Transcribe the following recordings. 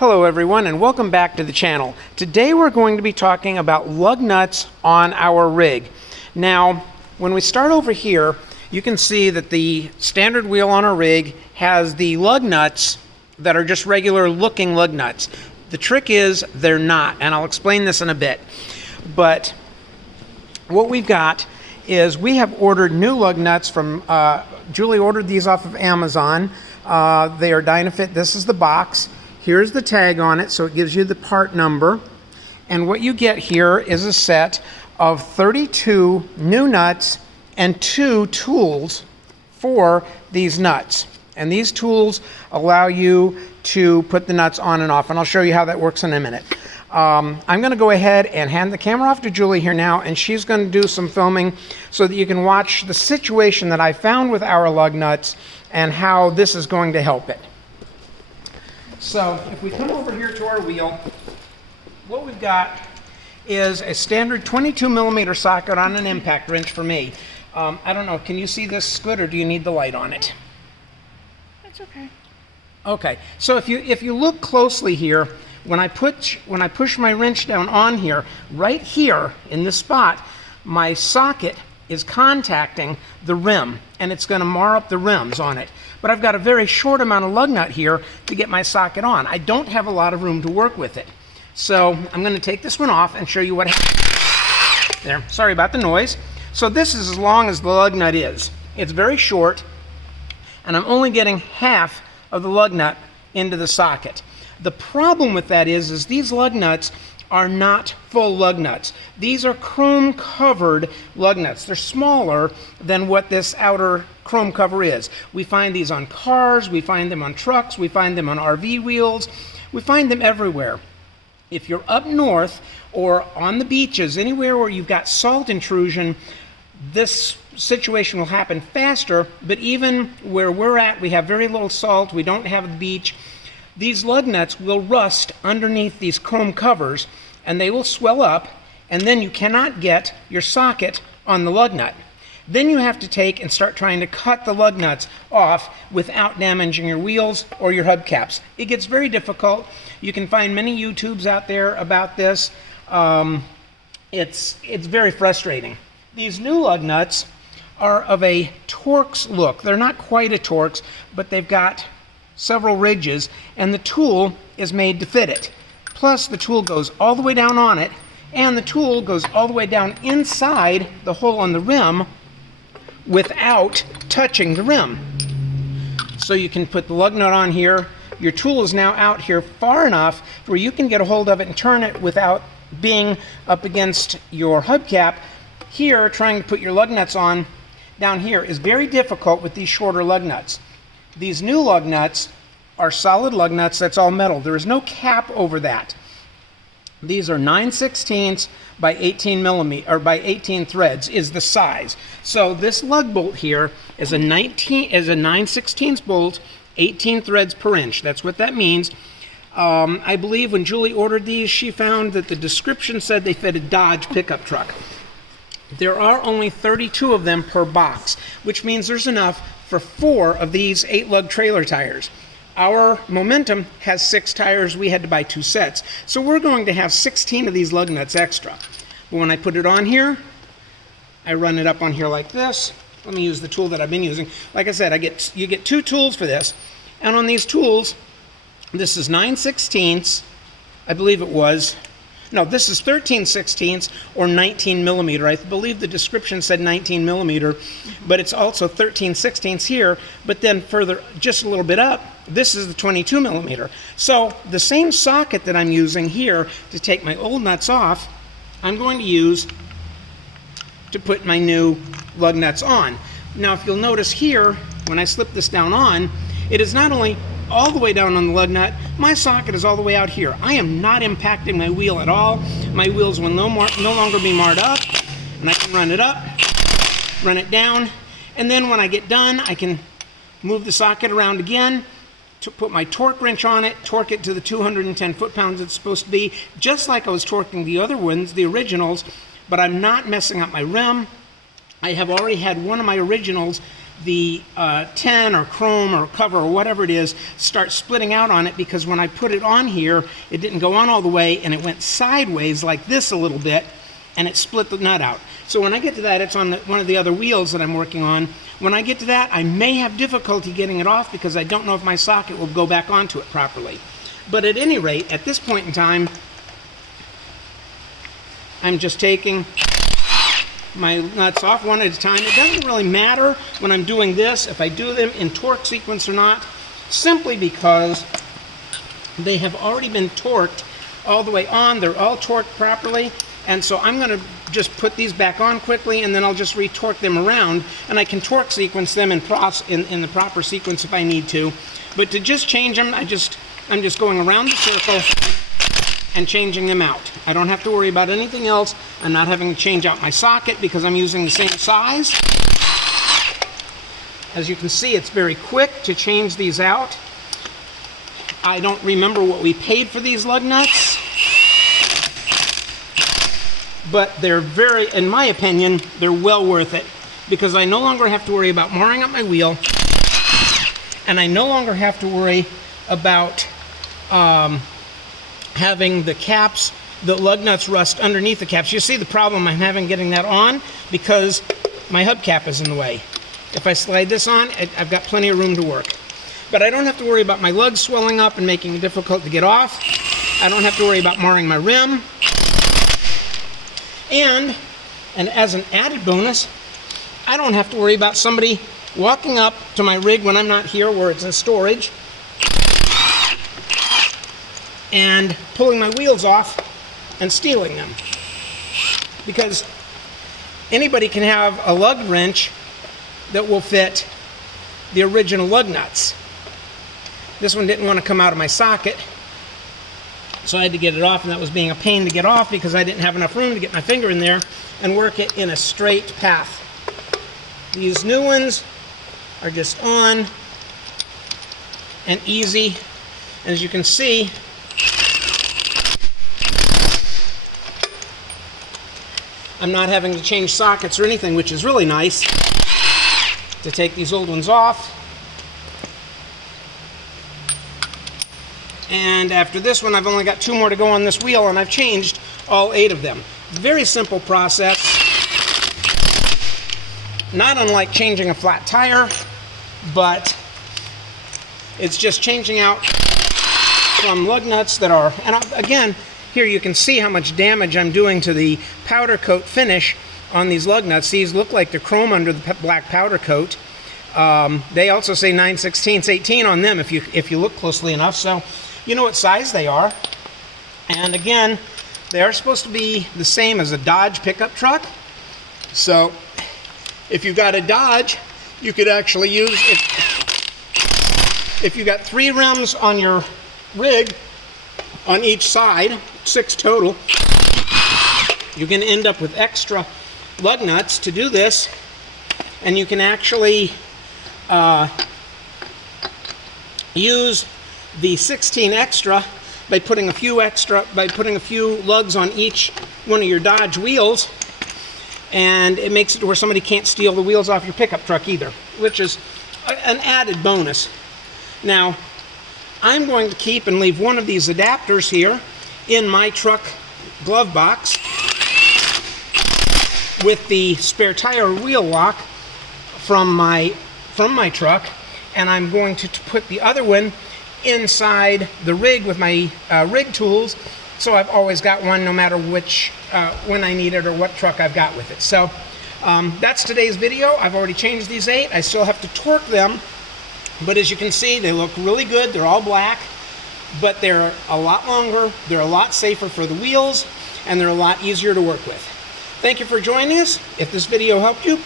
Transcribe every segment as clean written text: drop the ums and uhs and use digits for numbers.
Hello everyone and welcome back to the channel. Today we're going to be talking about lug nuts on our rig. Now when we start over here, you can see that the standard wheel on our rig has the lug nuts that are just regular looking lug nuts. The trick is they're not, and I'll explain this in a bit. But what we've got is we have ordered new lug nuts from, Julie ordered these off of Amazon. They are Dynafit. This is the box. Here's the tag on it, so it gives you the part number. And what you get here is a set of 32 new nuts and 2 tools for these nuts. And these tools allow you to put the nuts on and off, and I'll show you how that works in a minute. I'm going to go ahead and hand the camera off to Julie here now, and she's going to do some filming so that you can watch the situation that I found with our lug nuts and how this is going to help it. So if we come over here to our wheel, what we've got is a standard 22 millimeter socket on an impact wrench for me. I don't know, can you see this good or do you need the light on it? That's okay. Okay, so if you look closely here, when I push my wrench down on here, right here in this spot, my socket is contacting the rim and it's going to mar up the rims on it. But I've got a very short amount of lug nut here to get my socket on. I don't have a lot of room to work with it. So I'm going to take this one off and show you what happens. There, sorry about the noise. So this is as long as the lug nut is. It's very short, and I'm only getting half of the lug nut into the socket. The problem with that is these lug nuts are not full lug nuts. These are chrome covered lug nuts. They're smaller than what this outer chrome cover is. We find these on cars, we find them on trucks, we find them on RV wheels, we find them everywhere. If you're up north or on the beaches, anywhere where you've got salt intrusion, this situation will happen faster, but even where we're at, we have very little salt, we don't have the beach. These lug nuts will rust underneath these chrome covers and they will swell up, and then you cannot get your socket on the lug nut. Then you have to take and start trying to cut the lug nuts off without damaging your wheels or your hubcaps. It gets very difficult. You can find many YouTubes out there about this. It's very frustrating. These new lug nuts are of a Torx look. They're not quite a Torx, but they've got several ridges, and the tool is made to fit it. Plus the tool goes all the way down on it, and the tool goes all the way down inside the hole on the rim without touching the rim. So you can put the lug nut on here. Your tool is now out here far enough where you can get a hold of it and turn it without being up against your hubcap. Here, trying to put your lug nuts on down here is very difficult with these shorter lug nuts. These new lug nuts are solid lug nuts. That's all metal. There is no cap over that. These are 9/16 by 18 millimeter, or by 18 threads is the size. So this lug bolt here is a 9/16 bolt, 18 threads per inch. That's what that means. I believe when Julie ordered these, she found that the description said they fit a Dodge pickup truck. There are only 32 of them per box, which means there's enough for 4 of these 8-lug trailer tires. Our Momentum has 6 tires. We had to buy 2 sets. So we're going to have 16 of these lug nuts extra. But when I put it on here, I run it up on here like this. Let me use the tool that I've been using. Like I said, you get 2 tools for this. And on these tools, this is 9/16, I believe it was. No, this is 13/16 or 19 millimeter. I believe the description said 19 millimeter, but it's also 13/16 here. But then further, just a little bit up, this is the 22 millimeter. So the same socket that I'm using here to take my old nuts off, I'm going to use to put my new lug nuts on. Now, if you'll notice here, when I slip this down on, it is not only all the way down on the lug nut, my socket is all the way out here. I am not impacting my wheel at all. My wheels will no longer be marred up, and I can run it up, run it down, and then when I get done, I can move the socket around again to put my torque wrench on it, torque it to the 210 foot-pounds it's supposed to be, just like I was torquing the other ones, the originals, but I'm not messing up my rim. I have already had one of my originals the tin or chrome or cover or whatever it is starts splitting out on it, because when I put it on here, it didn't go on all the way and it went sideways like this a little bit, and it split the nut out. So when I get to that, it's on one of the other wheels that I'm working on. When I get to that, I may have difficulty getting it off because I don't know if my socket will go back onto it properly. But at any rate, at this point in time, I'm just taking my nuts off one at a time. It doesn't really matter when I'm doing this if I do them in torque sequence or not, simply because they have already been torqued all the way on. They're all torqued properly, and so I'm going to just put these back on quickly, and then I'll just re-torque them around, and I can torque sequence them in the proper sequence if I need to. But to just change them, I'm just going around the circle and changing them out. I don't have to worry about anything else. I'm not having to change out my socket because I'm using the same size. As you can see, it's very quick to change these out. I don't remember what we paid for these lug nuts, but they're very, in my opinion, they're well worth it, because I no longer have to worry about marring up my wheel, and I no longer have to worry about having the caps, the lug nuts rust underneath the caps. You see the problem I'm having getting that on because my hubcap is in the way. If I slide this on, I've got plenty of room to work. But I don't have to worry about my lugs swelling up and making it difficult to get off. I don't have to worry about marring my rim. And as an added bonus, I don't have to worry about somebody walking up to my rig when I'm not here, where it's in storage, and pulling my wheels off and stealing them. Because anybody can have a lug wrench that will fit the original lug nuts. This one didn't want to come out of my socket, so I had to get it off, and that was being a pain to get off because I didn't have enough room to get my finger in there and work it in a straight path. These new ones are just on and easy. As you can see, I'm not having to change sockets or anything, which is really nice, to take these old ones off. And after this one, I've only got 2 more to go on this wheel, and I've changed all 8 of them. Very simple process. Not unlike changing a flat tire, but it's just changing out from lug nuts that are, and again, here you can see how much damage I'm doing to the powder coat finish on these lug nuts. These look like they're chrome under the black powder coat. They also say 9/16 18 on them if you look closely enough, so you know what size they are. And again, they are supposed to be the same as a Dodge pickup truck. So if you've got a Dodge, you could actually use it. If you got 3 rims on your rig on each side, 6 total, you're going to end up with extra lug nuts to do this, and you can actually use the 16 extra by putting a few lugs on each one of your Dodge wheels, and it makes it to where somebody can't steal the wheels off your pickup truck either, which is an added bonus. Now, I'm going to keep and leave one of these adapters here in my truck glove box with the spare tire wheel lock from my truck, and I'm going to put the other one inside the rig with my rig tools, so I've always got one no matter which when I need it or what truck I've got with it. So that's today's video. I've already changed these 8. I still have to torque them, but as you can see, they look really good. They're all black, but they're a lot longer, they're a lot safer for the wheels, and they're a lot easier to work with. Thank you for joining us. If this video helped you,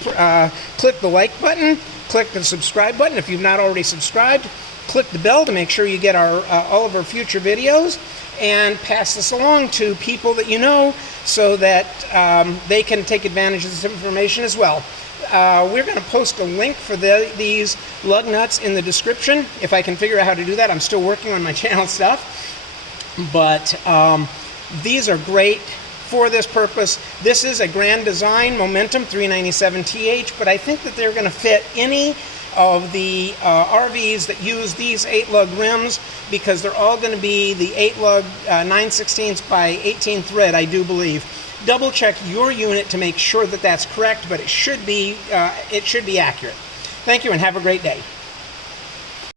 click the like button, click the subscribe button if you've not already subscribed, click the bell to make sure you get all of our future videos, and pass this along to people that you know so that they can take advantage of this information as well. We're going to post a link for these lug nuts in the description if I can figure out how to do that. I'm still working on my channel stuff, but these are great for this purpose. This is a Grand Design Momentum 397TH, but I think that they're going to fit any of the RVs that use these 8-lug rims, because they're all going to be the 8-lug 9/16 by 18 thread, I do believe. Double check your unit to make sure that that's correct, but it should be accurate. Thank you and have a great day.